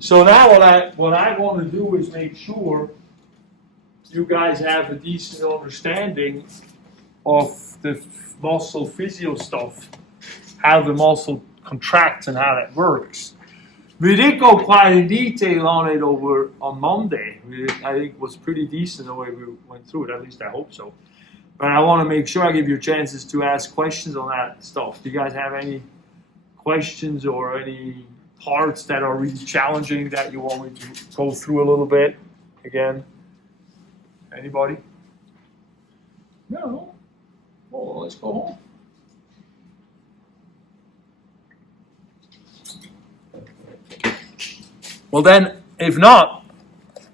So now what I want to do is make sure you guys have a decent understanding of the muscle physio stuff, how the muscle contracts and how that works. We did go quite in detail on it over on Monday. I think it was pretty decent the way we went through it, at least I hope so. But I want to make sure I give you chances to ask questions on that stuff. Do you guys have any questions or any parts that are really challenging that you want me to go through a little bit again? Anybody? No. Well, let's go home. Well then, if not,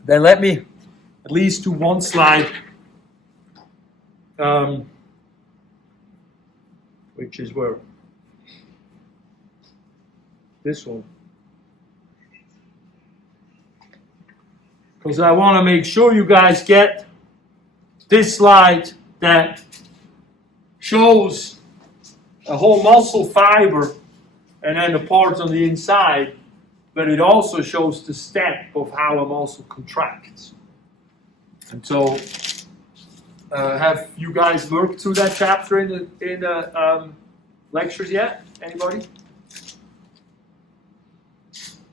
then let me at least do one slide, which is where? This one. Because I want to make sure you guys get this slide that shows a whole muscle fiber and then the parts on the inside, but it also shows the step of how a muscle contracts. And so, have you guys worked through that chapter in the lectures yet? Anybody?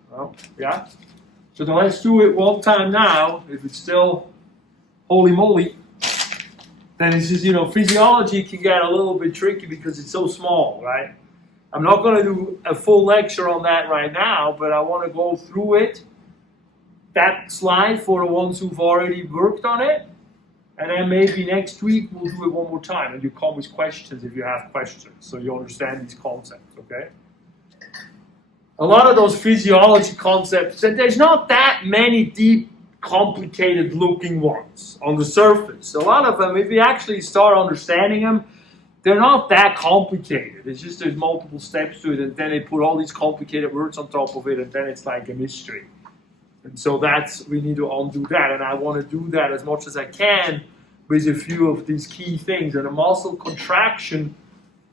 Well, yeah. So then let's do it one time now. If it's still holy moly, then it's just, physiology can get a little bit tricky because it's so small, right? I'm not going to do a full lecture on that right now, but I want to go through it, that slide for the ones who've already worked on it, and then maybe next week we'll do it one more time, and you come with questions if you have questions, so you understand these concepts, okay? A lot of those physiology concepts, and there's not that many deep, complicated looking ones on the surface. A lot of them, if you actually start understanding them, they're not that complicated. It's just there's multiple steps to it, and then they put all these complicated words on top of it, and then it's like a mystery. And so we need to undo that, and I want to do that as much as I can with a few of these key things. And a muscle contraction,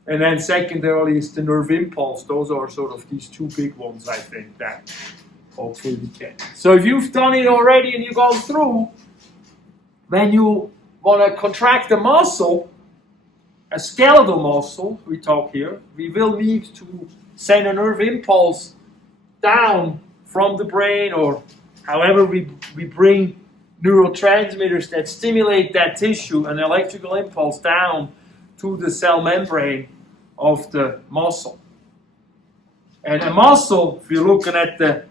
and then secondarily is the nerve impulse. Those are sort of these two big ones, I think, that hopefully we can. So if you've done it already and you've gone through, when you want to contract a muscle, a skeletal muscle, we talk here, we will need to send a nerve impulse down from the brain, or however we bring neurotransmitters that stimulate that tissue, an electrical impulse down to the cell membrane of the muscle. And a muscle, if you're looking at the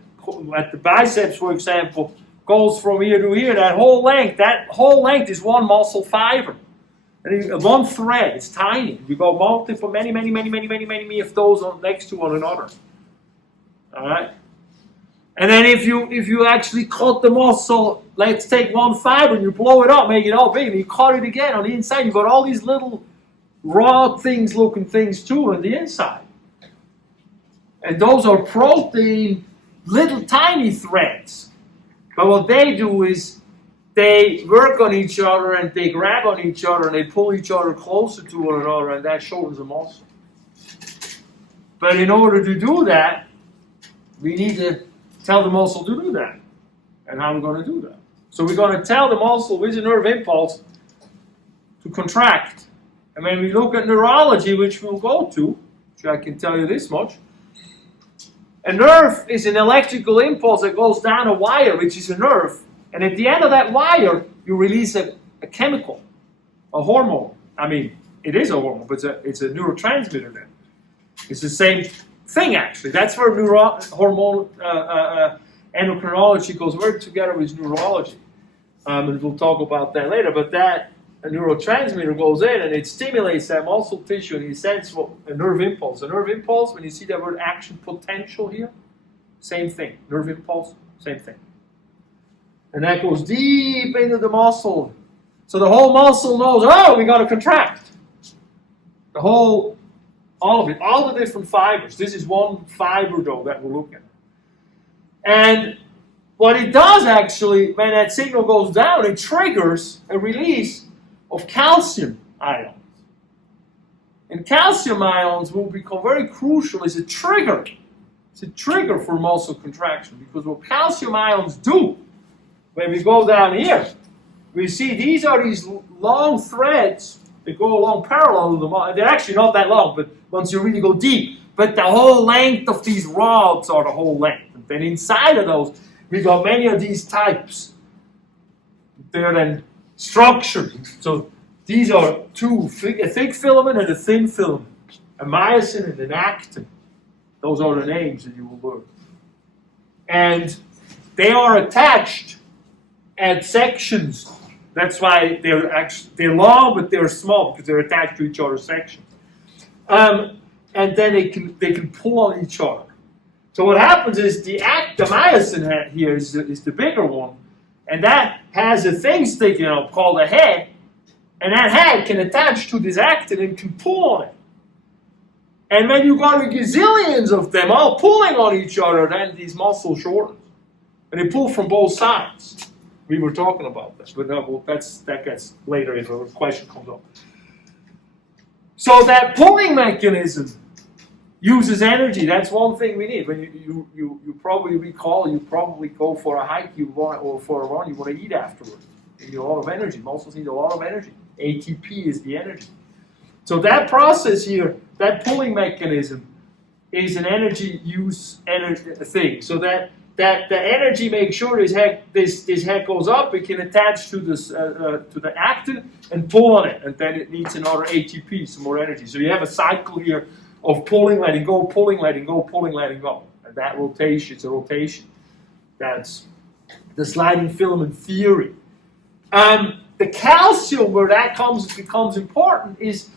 biceps, for example, goes from here to here, that whole length is one muscle fiber. And one thread, it's tiny. You go multiple, many of those next to one another. All right? And then if you actually cut the muscle, let's take one fiber and you blow it up, make it all big, and you cut it again on the inside, you've got all these little raw things looking things too on the inside. And those are protein, little tiny threads. But what they do is they work on each other and they grab on each other and they pull each other closer to one another, and that shortens the muscle. But in order to do that, we need to tell the muscle to do that. And how are we going to do that? So we're going to tell the muscle with a nerve impulse to contract. And when we look at neurology, which we'll go to, which I can tell you this much, a nerve is an electrical impulse that goes down a wire, which is a nerve. And at the end of that wire, you release a chemical, a hormone. I mean, it is a hormone, but it's a neurotransmitter then. It's the same thing, actually. That's where hormone endocrinology goes very together with neurology. And we'll talk about that later. But that a neurotransmitter goes in and it stimulates that muscle tissue, and it sends a nerve impulse. A nerve impulse, when you see that word action potential here, same thing. Nerve impulse, same thing. And that goes deep into the muscle. So the whole muscle knows, we got to contract. All of it, all the different fibers. This is one fiber, though, that we're looking at. And what it does, actually, when that signal goes down, it triggers a release of calcium ions. And calcium ions will become very crucial as a trigger It's a trigger for muscle contraction, because what calcium ions do, when we go down here, we see these are these long threads that go along parallel to the muscle. They're actually not that long, but once you really go deep, but the whole length of these rods are the whole length. And then inside of those, we got many of these types. They're then structured. So these are two, a thick filament and a thin filament, a myosin and an actin. Those are the names that you will learn. And they are attached at sections. That's why they're long, but they're small, because they're attached to each other's sections. And then they can pull on each other. So what happens is the myosin here is the bigger one, and that has a thing sticking out called a head, and that head can attach to this actin and can pull on it. And when you got a gazillions of them all pulling on each other, then these muscles shorten. And they pull from both sides. We were talking about this, but no, that gets later if a question comes up. So that pulling mechanism uses energy. That's one thing we need. When you probably recall, you probably go for a hike, or for a run, you want to eat afterwards. You need a lot of energy. Muscles need a lot of energy. ATP is the energy. So that process here, that pulling mechanism, is an energy use thing. So that the energy makes sure this head goes up. It can attach to this to the actin and pull on it, and then it needs another ATP, some more energy. So you have a cycle here of pulling, letting go, pulling, letting go, pulling, letting go. And that rotation, it's a rotation. That's the sliding filament theory. The calcium, where that becomes important, is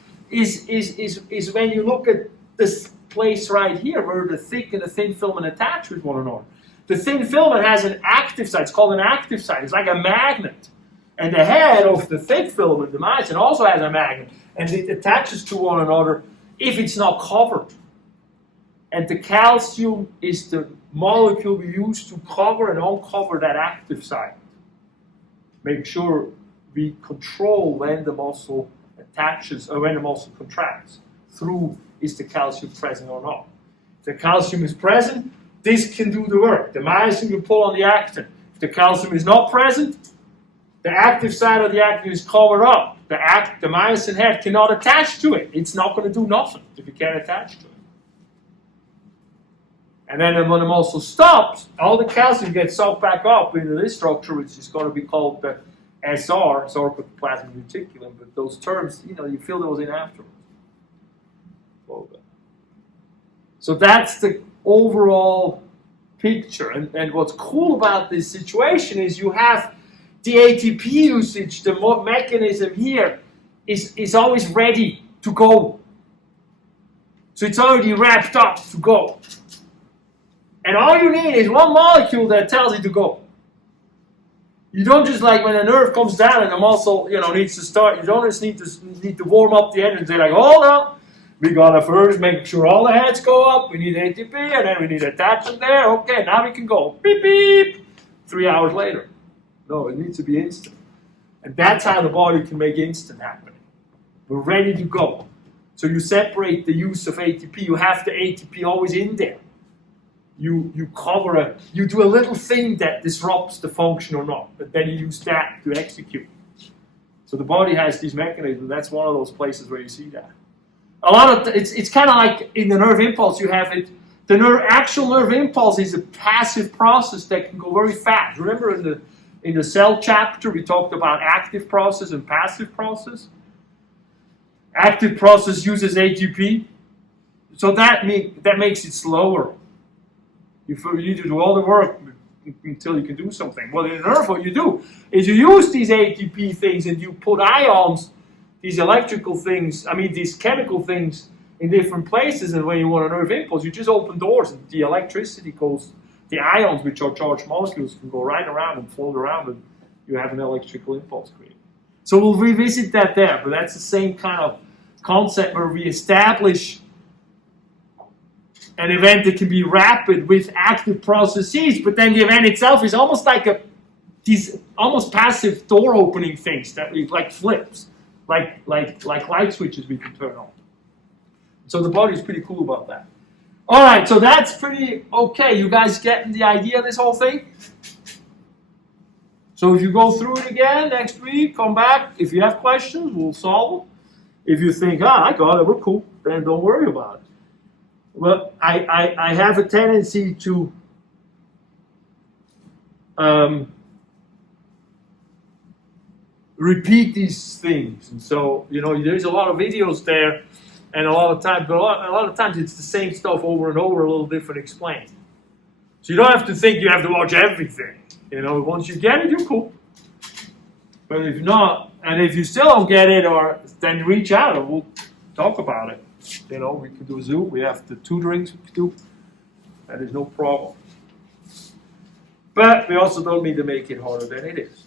when you look at this place right here, where the thick and the thin filament attach with one another. The thin filament has an active site. It's called an active site. It's like a magnet. And the head of the thick filament, the myosin, also has a magnet. And it attaches to one another if it's not covered. And the calcium is the molecule we use to cover and uncover that active site. Make sure we control when the muscle attaches or when the muscle contracts. Through, is the calcium present or not? If the calcium is present, this can do the work. The myosin can pull on the actin. If the calcium is not present, the active side of the actin is covered up. The myosin head cannot attach to it. It's not going to do nothing if it can't attach to it. And then when the muscle stops, all the calcium gets sucked back up into this structure, which is going to be called the SR, sarcoplasmic reticulum. But those terms, you fill those in afterwards. So that's the overall picture. And what's cool about this situation is you have the ATP usage, the mechanism here is always ready to go. So it's already wrapped up to go. And all you need is one molecule that tells it to go. You don't just, like when a nerve comes down and the muscle needs to start, you don't just need to warm up the engine and say, like, hold up. We gotta first make sure all the heads go up. We need ATP, and then we need to attach them there. Okay, now we can go. Beep, beep. 3 hours later. No, it needs to be instant. And that's how the body can make instant happening. We're ready to go. So you separate the use of ATP. You have the ATP always in there. You cover it. You do a little thing that disrupts the function or not, but then you use that to execute. So the body has these mechanisms. That's one of those places where you see that. A lot of it's kind of like in the nerve impulse. You have it. The actual nerve impulse is a passive process that can go very fast. Remember in the cell chapter we talked about active process and passive process. Active process uses ATP, so that makes it slower. You need to do all the work until you can do something. Well, in a nerve, what you do is you use these ATP things and you put ions. These electrical things, these chemical things in different places, and when you want a nerve impulse, you just open doors and the electricity goes, the ions, which are charged molecules, can go right around and float around, and you have an electrical impulse created. So we'll revisit that there, but that's the same kind of concept where we establish an event that can be rapid with active processes, but then the event itself is almost like these almost passive door opening things that we like flips. Like light switches we can turn on. So the body is pretty cool about that. All right, so that's pretty okay. You guys getting the idea of this whole thing? So if you go through it again next week, come back. If you have questions, we'll solve them. If you think, I got it, we're cool, then don't worry about it. Well, I have a tendency to repeat these things. And so, there's a lot of videos there, and a lot of times, but a lot of times it's the same stuff over and over, a little different explained. So you don't have to think you have to watch everything. Once you get it, you're cool. But if not, and if you still don't get it, then reach out and we'll talk about it. We could do a Zoom. We have the tutorings we could do. That is no problem. But we also don't need to make it harder than it is.